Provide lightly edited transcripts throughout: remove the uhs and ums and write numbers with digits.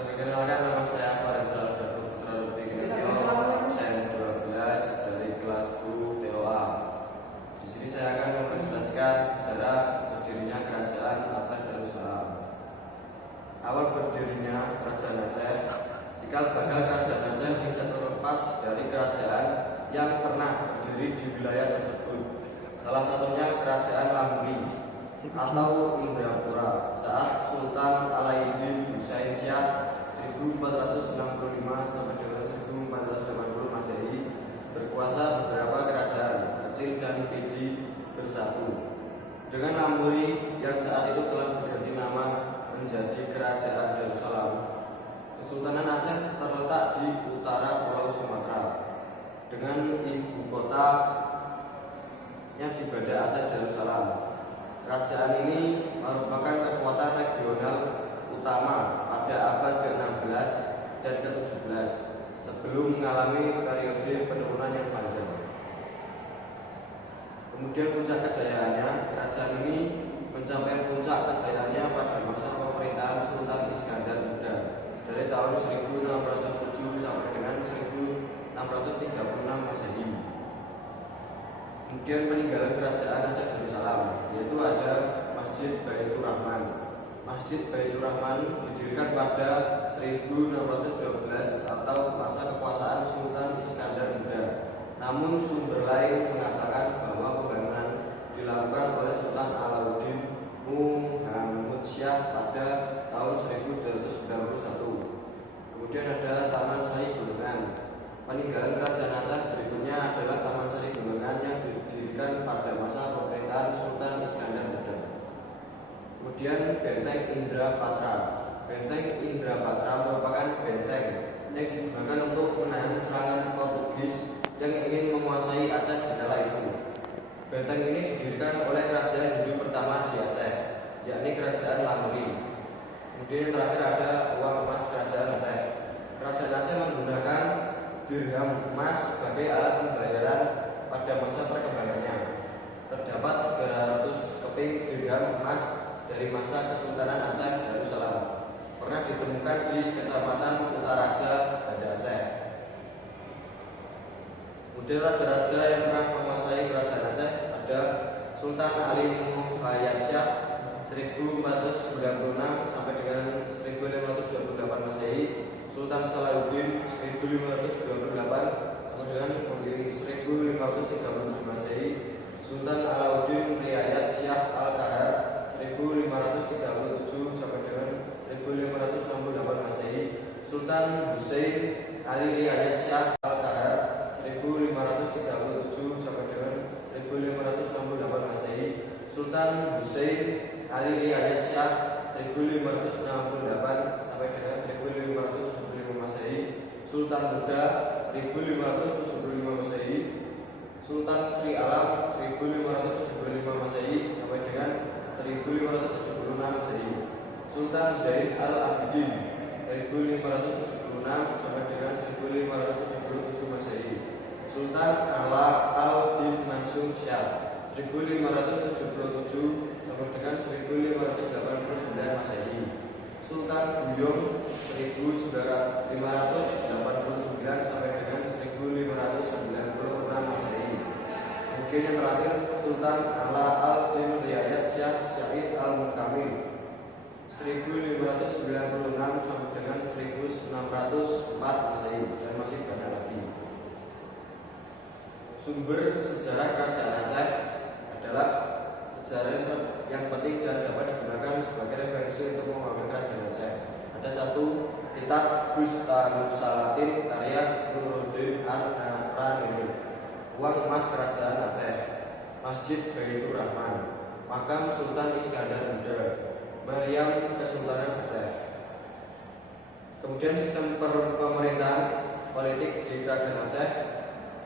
Perkenalkan, nama saya Faridul Putra Lutfi Kinetio. Saya 12 dari kelas 10 TOA. Di sini saya akan mempresentasikan sejarah berdirinya Kerajaan Aceh Darussalam. Awal berdirinya Kerajaan Aceh, cikal bakal Kerajaan Aceh tidak terlepas dari kerajaan yang pernah berdiri di wilayah tersebut. Salah satunya Kerajaan Lamuri atau Indrapura saat Sultan Alaiddin Husain Shah 1465 sampai dengan 1480 Masehi berkuasa beberapa kerajaan kecil dan pidi bersatu. Dengan Lamuri yang saat itu telah berganti nama menjadi Kerajaan Darussalam, Kesultanan Aceh terletak di utara Pulau Sumatera dengan ibu kota yang di Banda Aceh Darussalam. Kerajaan ini merupakan kekuatan regional utama pada abad ke-16 dan ke-17 sebelum mengalami periode penurunan yang panjang. Kemudian puncak kejayaannya, kerajaan ini mencapai puncak kejayaannya pada masa pemerintahan Sultan Iskandar Muda dari tahun 1607 sampai dengan 1636 Masehi. Kemudian peninggalan Kerajaan Aceh Darussalam, yaitu ada Masjid Baitur Rahman. Masjid Baitur Rahman didirikan pada 1612 atau masa kekuasaan Sultan Iskandar Muda. Namun sumber lain mengatakan bahwa pembangunan dilakukan oleh Sultan Alauddin Muhammad Shah pada tahun 1291. Kemudian ada Taman Sari Golongan. Peninggalan Kerajaan Aceh berikutnya adalah Taman Sari Golongan yang didirikan pada masa pemerintahan Sultan Iskandar Muda. Kemudian Benteng Indrapatra. Benteng Indrapatra merupakan benteng yang digunakan untuk menahan serangan Portugis yang ingin menguasai Aceh di kala itu. Benteng ini didirikan oleh kerajaan Hindu pertama di Aceh, yakni Kerajaan Lamuri. Kemudian yang terakhir ada uang emas Kerajaan Aceh. Kerajaan Aceh menggunakan dirham emas sebagai alat pembayaran pada masa perkembangannya. Terdapat 300 keping dirham emas dari masa Kesultanan Aceh Darussalam. Pernah ditemukan di Kecamatan Utaraja, Banda Aceh. Kemudian raja-raja yang pernah menguasai Kerajaan Aceh ada Sultan Ali Muhayyad Shah 1496 sampai dengan 1528 Masehi, Sultan Salahuddin 1528 sampai dengan 1537 Masehi, Sultan Alauddin Riayat Shah Al-Kahar 1537 sampai dengan 1568 Masehi, Sultan Husain Ali Riayat Shah Al-Kahar 1537 sampai dengan 1568 Masehi, Sultan Husain Ali Riayat Shah 1568 sampai dengan 1575 Masehi, Sultan Muda 1575 Masehi, Sultan Sri Alam 1575 Masehi sampai dengan 1576 Masehi, Sultan Zain Al-Abidin 1576 sampai dengan 1577 Masehi, Sultan Ala Al-Din Mansur Shah 1577 sampai dengan 1589 Masehi, Sultan Buyong 1589 sampai dengan 1596 Masehi. Kemudian yang terakhir Sultan Ala Al-Din Riayat Shah Syahid Al-Mukamil 1596 sampai dengan 1604 Masehi, dan masih banyak lagi. Sumber sejarah Kerajaan Aceh adalah sejarah yang penting dan dapat digunakan sebagai referensi untuk memahami Kerajaan Aceh. Ada satu kitab Bustanus-Salatin karya Nuruddin Ar-Ranil, uang emas Kerajaan Aceh, Masjid Baitur Rahman, makam Sultan Iskandar Muda, Meriam Kesultanan Aceh. Kemudian sistem pemerintahan politik di Kerajaan Aceh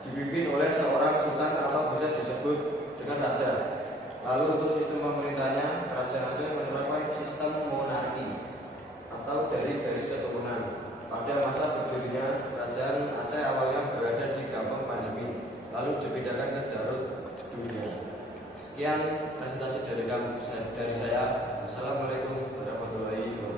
dipimpin oleh seorang sultan atau bisa disebut dengan raja. Lalu untuk sistem pemerintahannya, Kerajaan Aceh menerapkan sistem monarki atau dari garis keturunan. Pada masa berdirinya Kerajaan Aceh awalnya berada di Gampang Pandemi, lalu dipindahkan ke Darut Dunia. Sekian presentasi dari saya. Assalamualaikum warahmatullahi wabarakatuh.